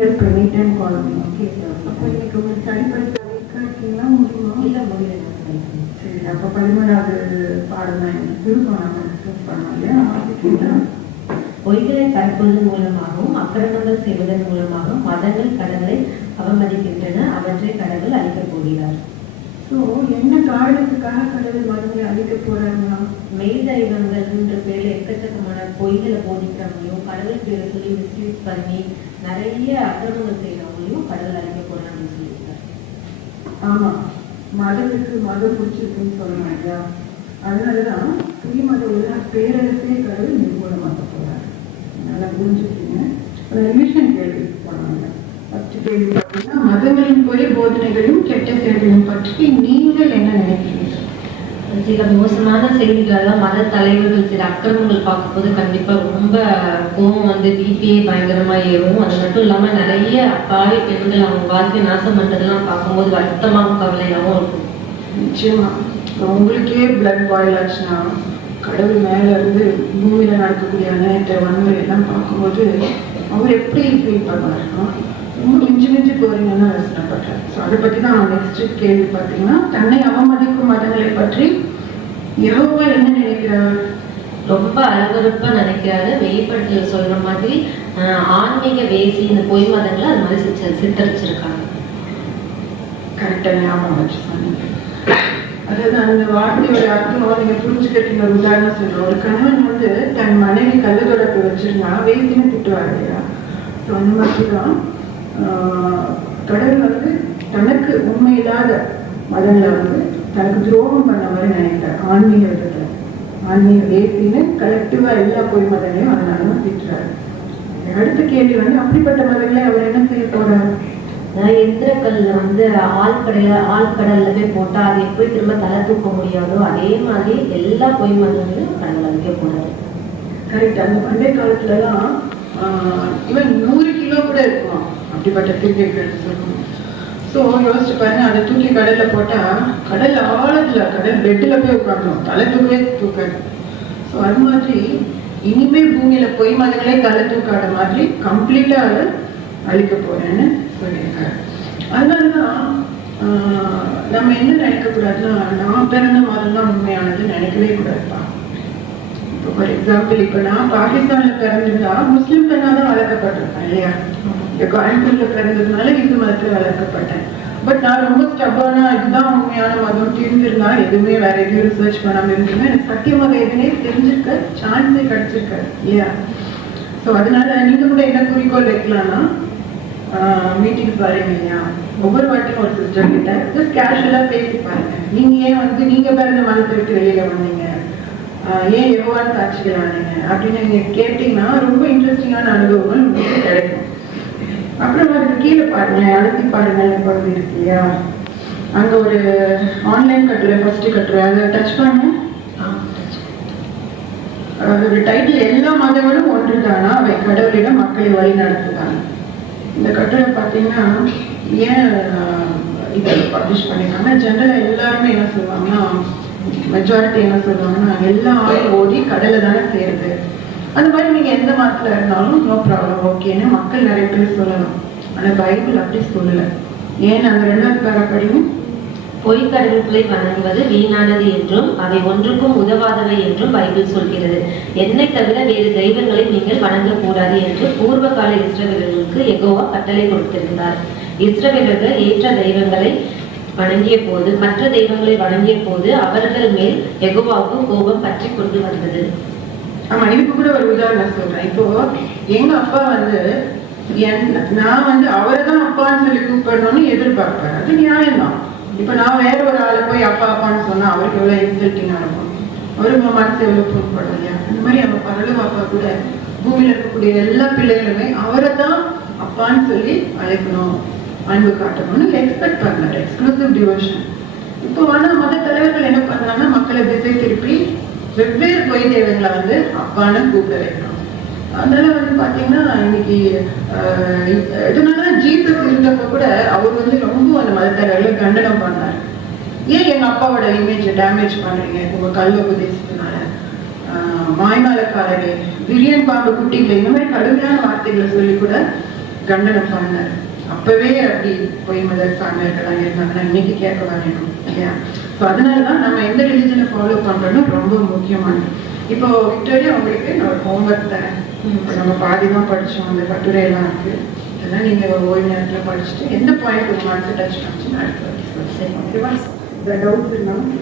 Help any time call பண்ணுங்க. Okay sir. அப்போ இன்னைக்கு உங்களுக்கு தனிப்பட்ட வைக்கிறீங்களா முடியுமா? இல்லை முடியல. சரி, அப்போ 13வது பாடம் தான் எனக்கு திருப்பம் நம்ம டிஸ்கஸ் பண்ணோம் இல்லையா? பொய்களை பரப்புவதன் மூலமாகவும் அக்கிரமங்கள் செய்வதன் மூலமாகவும் மதங்கள் கடவுளை அவமதிக்கின்றன, அவற்றை கடவுள் அழிக்கப் போகிறார். ஸோ என்ன காரணத்துக்காக கடவுள் மதங்களை அழிக்க போறாருன்னா, மெய் தெய்வங்கள்ன்ற பேர்ல எக்கச்சக்கமான பொய்களை போதிக்கிறவங்களையும் கடவுள் பேரை சொல்லி மிஸ்யூஸ் பண்ணி நிறைய அக்கிரமங்கள் செய்யறவங்களையும் கடவுள் அழிக்க போறான்னு சொல்லியிருக்காரு. ஆமா, மதத்துக்கு மதம் பிடிச்சிருக்குன்னு சொல்லணும் இல்லையா? அதனாலதான் புதிய மத உலக பேரரசே கடவுள் நிர்மூலமாக்க போறாரு. நல்லா புரிஞ்சுக்கீங்க. ஒரு ரிவிஷன் கேள்வி போனாங்க. ஃபர்ஸ்ட் கேள்வி பார்த்தீங்கன்னா, மதங்களின் பொய் போதனைகளையும் கெட்ட செயல்களையும் பற்றி நீங்கள் என்ன நினைக்கிறீங்க? சில மோசமான செய்திகளெல்லாம் மத தலைவர்கள் சில அக்கிரமங்கள் பார்க்கும்போது கண்டிப்பா ரொம்ப கோபம் வந்து பிபிஏ பயங்கரமா ஏறும். அது மட்டும் இல்லாம நிறைய அப்பாவி பெண்கள் அவங்க வாழ்க்கை நாசம் பண்றதெல்லாம் பார்க்கும்போது வருத்தமாகவும் கவலையாகவும் இருக்கும். நிச்சயமா உங்களுக்கே பிளட் பாயில் ஆச்சுன்னா கடவுள் மேல இருந்து பூமியில நடக்கக்கூடிய அநியாயத்தை வன்முறை எல்லாம் பார்க்கும்போது அவர் எப்படி ஃபீல் பண்ணுவாருன்னா ரொம்ப மிஞ்சி போறீங்கன்னு யோசனைப்படுறாரு. ஸோ அதை பத்தி தான் நெக்ஸ்ட் கேள்வி பார்த்தீங்கன்னா, தன்னை அவமதிக்கும் மதங்களை பற்றி யெகோவா என்ன நினைக்கிறார்? ரொம்ப அழகருப்பா நினைக்கிறாரு. வெளிப்படத்துல சொல்ற மாதிரி ஆன்மீக வேசி இந்த பொய் மதங்களை அது மாதிரி சித்தரிச்சிருக்காங்க. கரெக்டா ஞாபகம் வச்சு சொன்னீங்க. அதாவது அந்த வார்த்தையோட அர்த்தம் நீங்க புரிஞ்சுக்கிட்டீங்க. ஒரு உதாரணம் சொல்றோம். ஒரு கணவன் வந்து தன் மனைவி கள்ள தொடர்பு வச்சிருந்தா வேசின்னு திட்டுவார் இல்லையா? ஸோ அந்த மாதிரிதான் கடவுள் வந்து தனக்கு உண்மையில்லாத மதங்களை வந்து தனக்கு துரோகம் பண்ண மாதிரி நினைக்கிறார். ஆன்மீக விதத்துல ஆன்மீக வேசின்னு கலெக்டிவா எல்லா பொய் மதங்களையும் அதனாலதான் திட்டுறாரு. அடுத்த கேள்வி வந்து, அப்படிப்பட்ட மதங்களை அவர் என்ன செய்ய போறாரு? எந்திரக்கல்ல வந்து ஆழ்கடல்ல போய் போட்டா அது எப்படி திரும்ப தலை தூக்க முடியாதோ அதே மாதிரி எல்லா பொய் மதங்களையும் கடவுள் அழிக்க போறாரு. கரெக்ட். அந்த பண்டைய காலத்துலலாம் இவன் 100 கிலோ கூட இருக்குமா அப்படிப்பட்ட திருக்கைகள் சொல்லணும். ஸோ யோசிச்சு பாருங்க, அதை தூக்கி கடல்ல போட்டா கடல் ஆழத்துல கடல் பெட்ல போய் உட்காந்துடும், தலை தூக்கவே தூக்காது. ஸோ அது மாதிரி இனிமே பூமியில பொய் மதங்களே தலை தூக்காத மாதிரி கம்ப்ளீட்டா அதை அழிக்க போறேன்னு சொல்லியிருக்காரு. அதனாலதான் நம்ம என்ன நினைக்க கூடாதுன்னா, நான் பிறந்த மதம் தான் உண்மையானது நினைக்கவே கூடாதுப்பா. இப்போ ஃபார் எக்ஸாம்பிள், இப்போ நான் பாகிஸ்தான்ல பிறந்திருந்தா முஸ்லீம் பெண்ணா தான் வளர்க்கப்பட்டிருப்பேன் இல்லையா? இந்த கோயம்புத்தூர்ல பிறந்ததுனால இந்து மதத்துல வளர்க்கப்பட்டேன். பட் நான் ரொம்ப ஸ்டப்பானா இதுதான் உண்மையான மதம் தெரிஞ்சிருந்தா எதுவுமே வேற எதுவும் ரிசர்ச் பண்ணாம இருந்திருந்தா எனக்கு சத்தியமாக எதுனே தெரிஞ்சிருக்க சான்ஸே கிடைச்சிருக்காரு இல்லையா? ஸோ அதனால நீங்க கூட என்ன குறிக்கோள் வைக்கலாம்னா, மீட்டிங்ஸ் வரீங்க இல்லையா, ஒவ்வொரு வாட்டியும் ஒரு சிஸ்டர் கிட்ட ஜஸ்ட் கேஷுவலா பேசி பாருங்க. நீங்க ஏன் வந்து நீங்க பிறந்த மதத்தை விட்டு வெளியில வந்தீங்க, ஏன் யெகோவான்னு சாட்சிக்கிறானீங்க அப்படின்னு நீங்க கேட்டீங்கன்னா ரொம்ப இன்ட்ரெஸ்டிங்கான அனுபவங்கள் உங்களுக்கு கிடைக்கும். அப்புறம் அதுக்கு கீழே பாருங்க, அழுத்தி பாருங்க பகுதி இருக்கு இல்லையா, அங்க ஒரு ஆன்லைன் கட்டுரை ஃபர்ஸ்ட் கட்டுரை அதை டச் பண்ண ஒரு டைட்டில், எல்லா மதங்களும் ஒன்றுதானா, அவை கடவுளிடம் மக்களை வழி நடத்துதாங்க. இந்த கட்டுரை பார்த்தீங்கன்னா ஏன் இதை பப்ளிஷ் பண்ணிருக்காங்க, ஜெனரலா எல்லாருமே என்ன சொல்லுவாங்கன்னா, மெஜாரிட்டி என்ன சொல்லுவாங்கன்னா, எல்லா ஆளும் ஓடி கடலை தானே சேருது. அந்த மாதிரி நீங்க எந்த மதத்துல இருந்தாலும் நோ ப்ராப்ளம் ஓகேன்னு மக்கள் நிறைய பேர் சொல்லலாம். ஆனா பைபிள் அப்படி சொல்லல. ஏன் அந்த 2வது பேராப்படியும் பொய் கடவுள்களை வணங்குவது வீணானது என்றும் அவை ஒன்றுக்கும் உதவாதவை என்றும் பைபிள் சொல்கிறது. என்னை தவிர வேறு தெய்வங்களை நீங்கள் வணங்கக்கூடாது என்று பூர்வ கால இஸ்ரவேலர்களுக்கு யெகோவா கட்டளை கொடுத்திருந்தார். இஸ்ரவேலர்கள் ஏற்ற தெய்வங்களை வணங்கிய போது மற்ற தெய்வங்களை வணங்கிய போது அவர்கள் மேல் யெகோவாவுக்கு கோபம் பற்றி கொண்டு வந்தது. ஆமா, இதுக்கு கூட ஒரு உதாரணம் சொல்றேன். இப்போ எங்க அப்பா வந்து நான் வந்து அவரை தான் அப்பான்னு சொல்லி கூப்பிடணும்னு எதிர்பார்ப்பேன். அது நியாயம்தான். இப்ப நான் வேற ஒரு ஆளை போய் அப்பா அப்பான்னு சொன்னா அவருக்கு எவ்வளவு இன்சல்ட்டிங்கா இருக்கும், அவருக்கு மனசு எவ்வளவு புண்படும் இல்லையா? அந்த மாதிரி நம்ம பரலோக அப்பா கூட பூமியில இருக்கக்கூடிய எல்லா பிள்ளைகளுமே அவரை தான் அப்பான்னு சொல்லி அழைக்கணும், அன்பு காட்டணும்னு எக்ஸ்பெக்ட் பண்ணாரு. Exclusive devotion. இப்போ ஆனா மத தலைவர்கள் என்ன பண்றாங்கன்னா, மக்களை திசை திருப்பி வெவ்வேறு பொய் தெய்வங்களை வந்து அப்பான்னு கூப்பிட வைக்கணும். அதனால வந்து பாத்தீங்கன்னா இன்னைக்கு இதனால ஜீசஸ் இருந்தப்ப கூட அவர் வந்து ரொம்ப அந்த மத தலைவர்களை கண்டனம் பண்ணார். ஏன் எங்க அப்பாவோட இமேஜை டேமேஜ் பண்றீங்க உங்க கல்வ உபதேசத்தினால, மாய்மாலக்காரர்கள், விரியன் பாம்பு குட்டிகளை, இந்த மாதிரி கடுமையான வார்த்தைகளை சொல்லி கூட கண்டனம் பண்ணார். அப்பவே அப்படி பொய் மத சாமியார்கள்லாம் இருந்தாங்கன்னா இன்னைக்கு கேட்க வேணும் இல்லையா? ஸோ அதனாலதான் நம்ம எந்த ரிலிஜனை ஃபாலோ பண்றோம்னு ரொம்ப முக்கியமானது. இப்போ விக்டோரியா உங்களுக்கு நான் ஹோம்ஒர்க் தரேன். இப்போ நம்ம பாதிதான் படிச்சோம், அந்த கட்டுரையெல்லாம் இருக்கு. இதெல்லாம் நீங்க ஒரு ஓய்வு நேரத்துல படிச்சுட்டு எந்த பாயிண்ட் ஒரு மனசு டச் பண்ணிச்சுன்னு அடுத்து ஓகேவா? இந்த டவுட் இருந்தாலும்